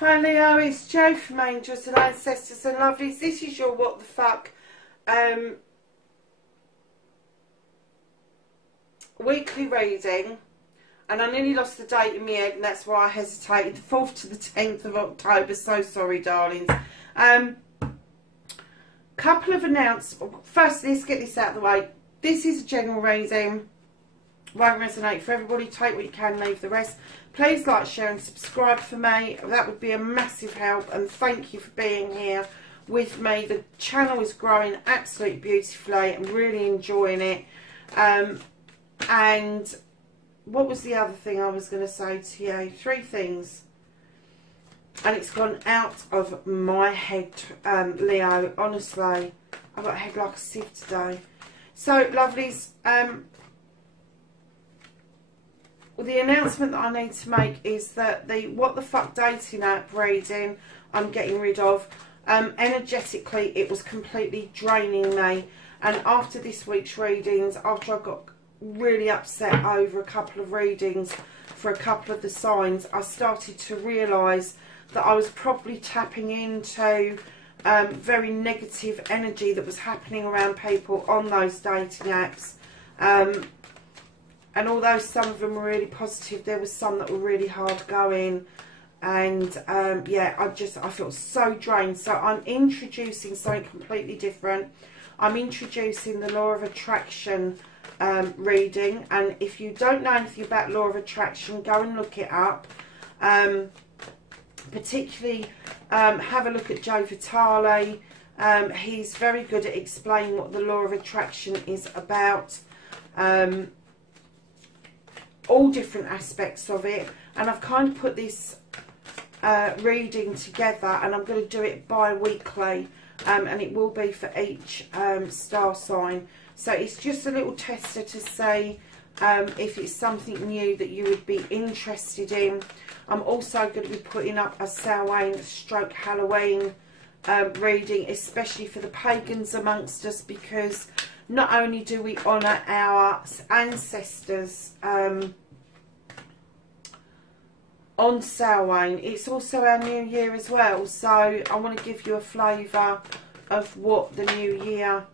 Hi Leo, it's Jo from Angels and Ancestors and Lovelies. This is your what the fuck weekly reading, and I nearly lost the date in my head and that's why I hesitated. The 4th to the 10th of October, so sorry darlings. Couple of announcements. First, let's get this out of the way. This is a general reading, won't resonate for everybody. Take what you can, leave the rest. Please like, share and subscribe for me. That would be a massive help, and thank you for being here with me. The channel is growing absolutely beautifully. I'm really enjoying it. And what was the other thing I was going to say to you? 3 things. And it's gone out of my head, Leo. Honestly, I've got a head like a sieve today. So, lovelies, the announcement that I need to make is that the What the Fuck dating app reading I'm getting rid of. Energetically, it was completely draining me. And after this week's readings, after I got really upset over a couple of readings for a couple of the signs, I started to realise that I was probably tapping into very negative energy that was happening around people on those dating apps. And although some of them were really positive, there was some that were really hard going. And yeah, I felt so drained. So I'm introducing something completely different. I'm introducing the Law of Attraction reading. And if you don't know anything about Law of Attraction, go and look it up. Particularly have a look at Joe Vitale. He's very good at explaining what the Law of Attraction is about. All different aspects of it, and I've kind of put this reading together, and I'm going to do it bi-weekly, and it will be for each star sign. So it's just a little tester to see if it's something new that you would be interested in. I'm also going to be putting up a Samhain / Halloween reading, especially for the pagans amongst us, because not only do we honour our ancestors on Samhain, it's also our new year as well. So I want to give you a flavour of what the new year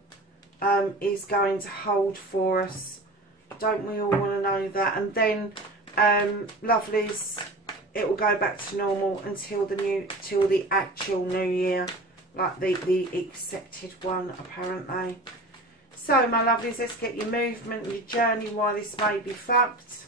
is going to hold for us. Don't we all want to know that? And then, lovelies, it will go back to normal until the actual new year, like the accepted one apparently. So, my lovelies, let's get your movement and your journey while this may be fucked.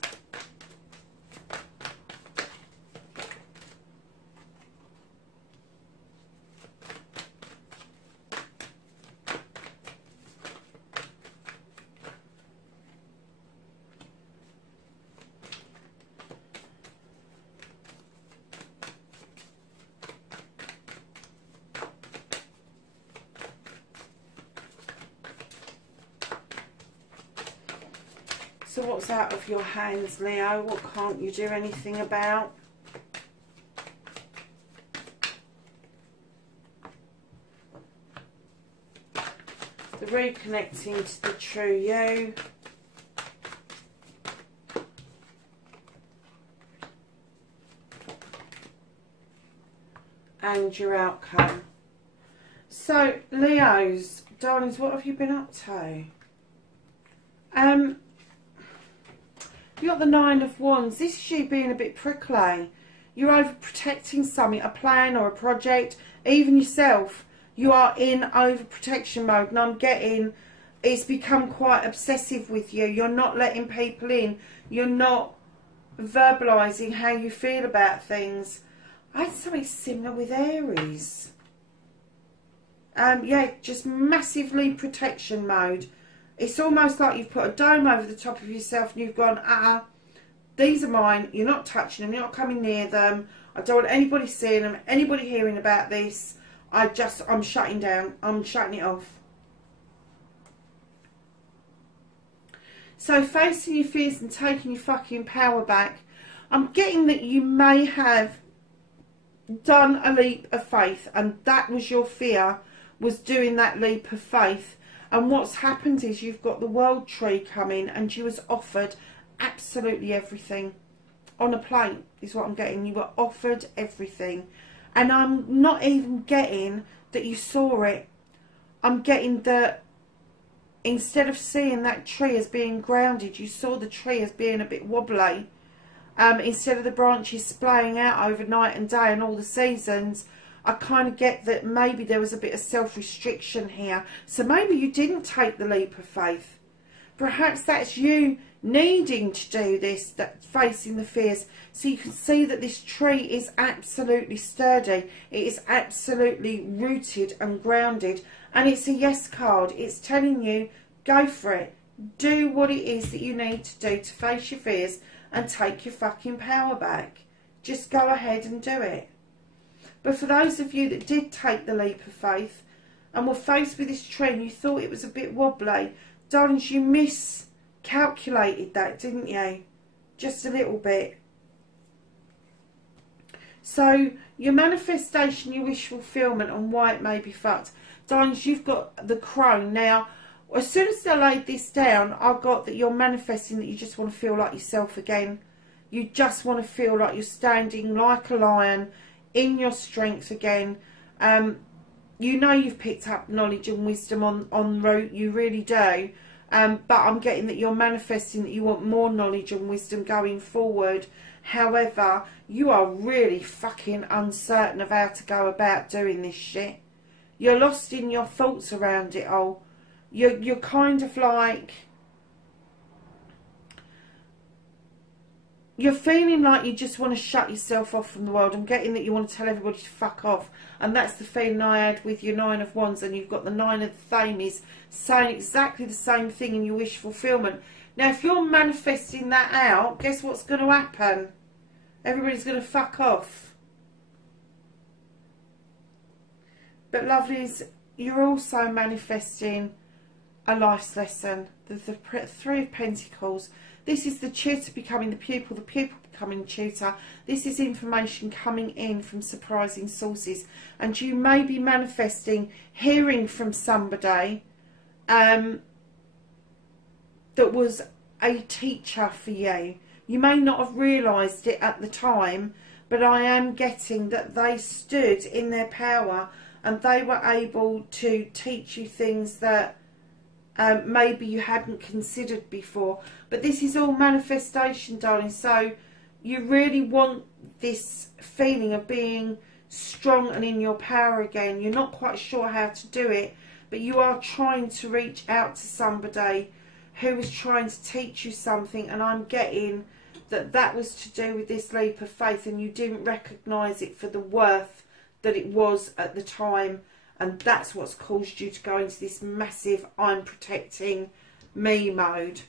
So what's out of your hands, Leo? What can't you do anything about? The reconnecting to the true you. And your outcome. So, Leos, darlings, what have you been up to? You got the 9 of Wands. This is you being a bit prickly. You're overprotecting something, a plan or a project, even yourself. You are in overprotection mode, and I'm getting it's become quite obsessive with you. You're not letting people in. You're not verbalising how you feel about things. I had something similar with Aries. Yeah, just massively protection mode. It's almost like you've put a dome over the top of yourself and you've gone, these are mine, you're not touching them, you're not coming near them, I don't want anybody seeing them, anybody hearing about this, I'm shutting down, I'm shutting it off. So facing your fears and taking your fucking power back, I'm getting that you may have done a leap of faith, and that was your fear, was doing that leap of faith. And what's happened is you've got the world tree coming, and you was offered absolutely everything. on a plate, is what I'm getting. You were offered everything. And I'm not even getting that you saw it. I'm getting that instead of seeing that tree as being grounded, you saw the tree as being a bit wobbly. Instead of the branches splaying out over night and day and all the seasons, I kind of get that maybe there was a bit of self-restriction here. So maybe you didn't take the leap of faith. Perhaps that's you needing to do this, that facing the fears. So you can see that this tree is absolutely sturdy. It is absolutely rooted and grounded. And it's a yes card. It's telling you, go for it. Do what it is that you need to do to face your fears and take your fucking power back. Just go ahead and do it. But for those of you that did take the leap of faith and were faced with this tree and you thought it was a bit wobbly, darlings, you miscalculated that, didn't you? Just a little bit. So your manifestation, your wish fulfillment, and why it may be fucked. Darlings, you've got the crone. Now, as soon as I laid this down, I got that you're manifesting that you just want to feel like yourself again. You just want to feel like you're standing like a lion in your strength again. You know you've picked up knowledge and wisdom en route. You really do. But I'm getting that you're manifesting that you want more knowledge and wisdom going forward. However, you are really fucking uncertain of how to go about doing this shit. You're lost in your thoughts around it all. You're kind of like, you're feeling like you just want to shut yourself off from the world. I'm getting that you want to tell everybody to fuck off. And that's the feeling I had with your Nine of Wands. And you've got the Nine of Thames saying exactly the same thing in your wish fulfillment. Now, if you're manifesting that out, guess what's going to happen? Everybody's going to fuck off. But lovelies, you're also manifesting a life's lesson. The Three of Pentacles. This is the tutor becoming the pupil becoming the tutor. This is information coming in from surprising sources. And you may be manifesting hearing from somebody that was a teacher for you. You may not have realised it at the time, but I am getting that they stood in their power and they were able to teach you things that maybe you hadn't considered before. But this is all manifestation, darling. So you really want this feeling of being strong and in your power again. You're not quite sure how to do it, but you are trying to reach out to somebody who was trying to teach you something. And I'm getting that that was to do with this leap of faith, and you didn't recognise it for the worth that it was at the time. And that's what's caused you to go into this massive I'm protecting me mode.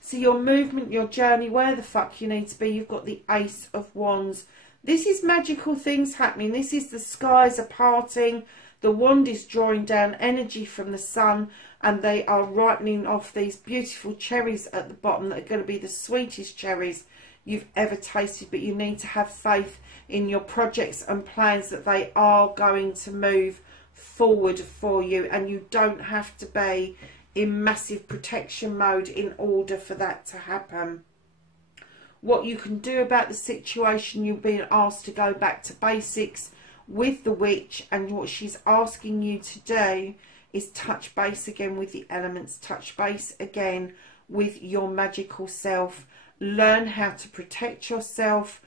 So your movement, your journey, where the fuck you need to be, you've got the Ace of Wands. This is magical things happening. This is the skies are parting. The wand is drawing down energy from the sun, and they are ripening off these beautiful cherries at the bottom that are going to be the sweetest cherries you've ever tasted. But you need to have faith in your projects and plans that they are going to move forward for you, and you don't have to be in massive protection mode in order for that to happen. What you can do about the situation, you've been asked to go back to basics with the witch, and what she's asking you to do is touch base again with the elements, touch base again with your magical self, learn how to protect yourself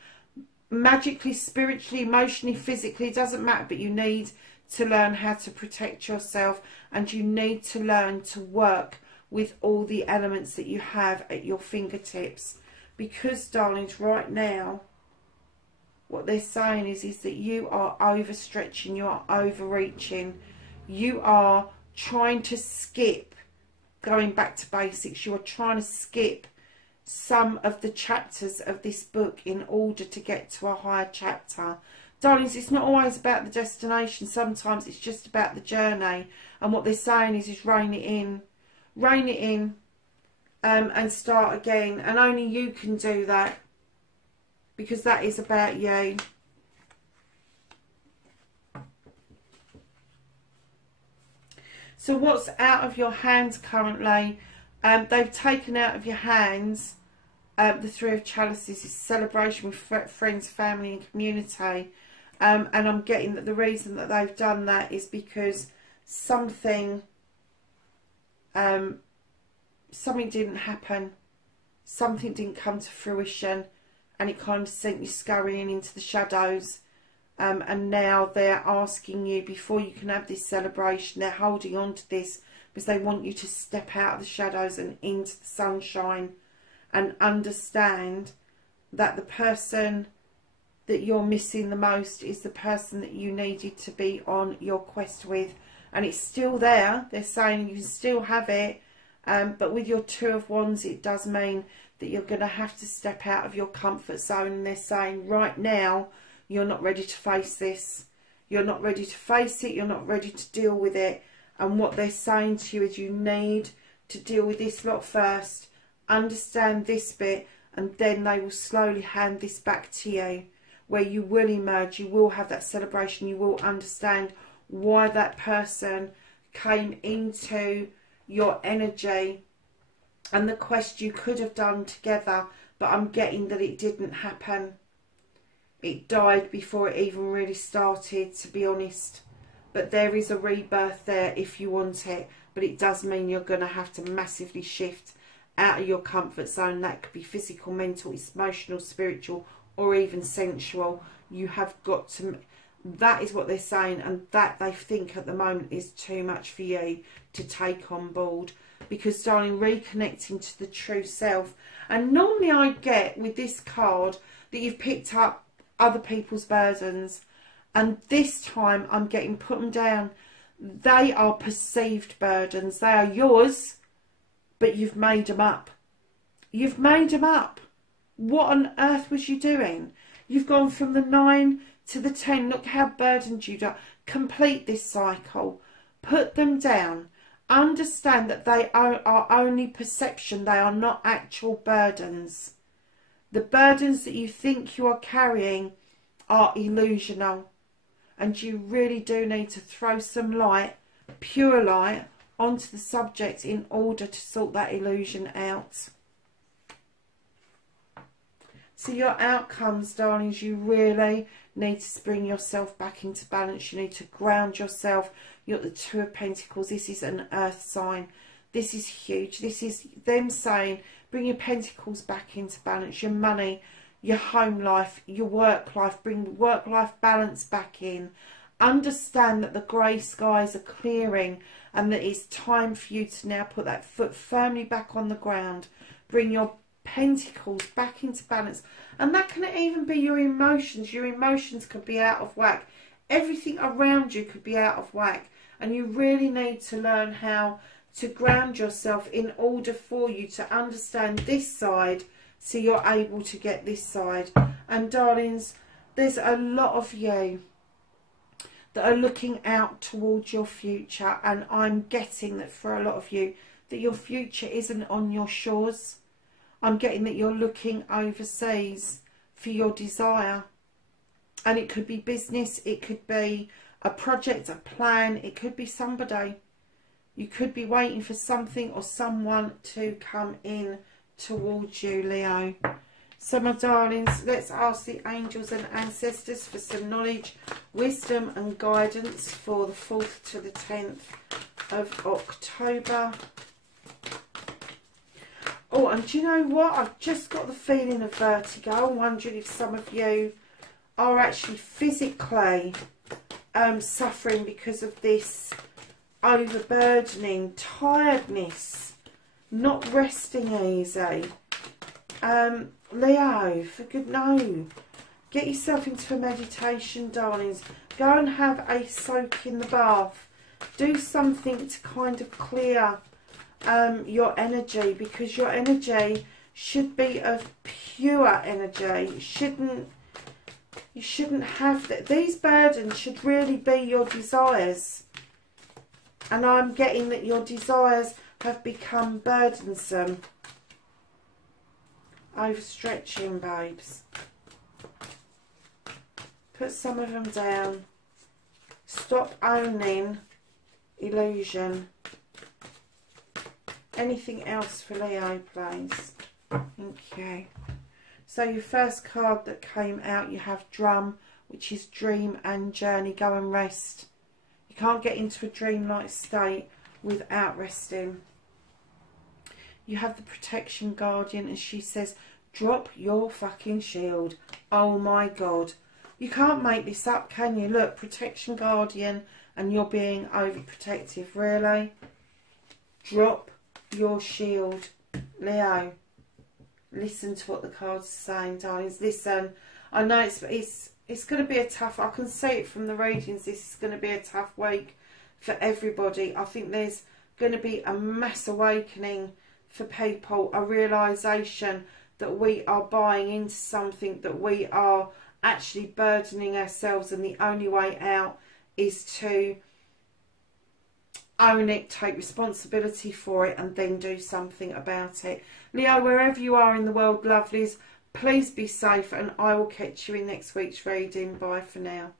magically, spiritually, emotionally, physically, doesn't matter, but you need to learn how to protect yourself, and you need to learn to work with all the elements that you have at your fingertips. Because, darlings, right now, what they're saying is that you are overstretching, you are overreaching, you are trying to skip going back to basics, you are trying to skip some of the chapters of this book in order to get to a higher chapter. Darlings, it's not always about the destination. Sometimes it's just about the journey. And what they're saying is rein it in. Rein it in and start again. And only you can do that, because that is about you. So what's out of your hands currently? They've taken out of your hands The Three of Chalices is celebration with friends, family and community. And I'm getting that the reason that they've done that is because something didn't happen. Something didn't come to fruition. And it kind of sent you scurrying into the shadows. And now they're asking you, before you can have this celebration, they're holding on to this because they want you to step out of the shadows and into the sunshine and understand that the person that you're missing the most is the person that you needed to be on your quest with. And it's still there. They're saying you can still have it. But with your Two of Wands, it does mean that you're going to have to step out of your comfort zone. And they're saying right now, you're not ready to face this. You're not ready to face it. You're not ready to deal with it. And what they're saying to you is you need to deal with this lot first. Understand this bit. And then they will slowly hand this back to you. Where you will emerge. You will have that celebration. You will understand why that person came into your energy. And the quest you could have done together. But I'm getting that it didn't happen. It died before it even really started, to be honest. But there is a rebirth there if you want it. But it does mean you're going to have to massively shift out of your comfort zone. That could be physical, mental, emotional, spiritual, or even sensual. You have got to... That is what they're saying. And that they think at the moment is too much for you to take on board. Because, darling, reconnecting to the true self. And normally I get with this card that you've picked up other people's burdens, and this time I'm getting put them down. They are perceived burdens. They are yours, but you've made them up. You've made them up. What on earth was you doing? You've gone from the 9 to the 10. Look how burdened you are. Complete this cycle. Put them down. Understand that they are only perception. They are not actual burdens. The burdens that you think you are carrying are illusional. And you really do need to throw some light, pure light, onto the subject in order to sort that illusion out. So your outcomes, darlings, you really need to bring yourself back into balance. You need to ground yourself. You're at the Two of Pentacles. This is an earth sign. This is huge. This is them saying, bring your pentacles back into balance. Your money, your home life, your work life. Bring work-life balance back in. Understand that the grey skies are clearing and that it's time for you to now put that foot firmly back on the ground. Bring your pentacles back into balance. And that can even be your emotions. Your emotions could be out of whack. Everything around you could be out of whack. And you really need to learn how to ground yourself in order for you to understand this side so you're able to get this side. And darlings, there's a lot of you that are looking out towards your future, and I'm getting that for a lot of you that your future isn't on your shores. I'm getting that you're looking overseas for your desire, and it could be business, it could be a project, a plan, it could be somebody. You could be waiting for something or someone to come in towards you, Leo. So, my darlings, let's ask the angels and ancestors for some knowledge, wisdom and guidance for the 4th to the 10th of October. Oh, and do you know what? I've just got the feeling of vertigo. I'm wondering if some of you are actually physically suffering because of this overburdening, tiredness, not resting easy. Leo, for good no. Get yourself into a meditation, darlings. Go and have a soak in the bath. Do something to kind of clear your energy, because your energy should be of pure energy. You shouldn't have that. These burdens should really be your desires. And I'm getting that your desires have become burdensome. Overstretching, babes. Put some of them down. Stop owning illusion. Anything else for Leo, please? Thank you. So your first card that came out, you have Drum, which is dream and journey. Go and rest. You can't get into a dreamlike state without resting. You have the Protection Guardian, and she says, drop your fucking shield. Oh my God. You can't make this up, can you? Look, Protection Guardian, and you're being overprotective. Really? Drop your shield. Leo, listen to what the cards are saying, darlings. Listen, I know it's going to be a tough, I can see it from the readings, this is going to be a tough week for everybody. I think there's going to be a mass awakening for people, a realisation that we are buying into something, that we are actually burdening ourselves, and the only way out is to own it, take responsibility for it, and then do something about it. Leo, wherever you are in the world, lovelies, please be safe, and I will catch you in next week's reading. Bye for now.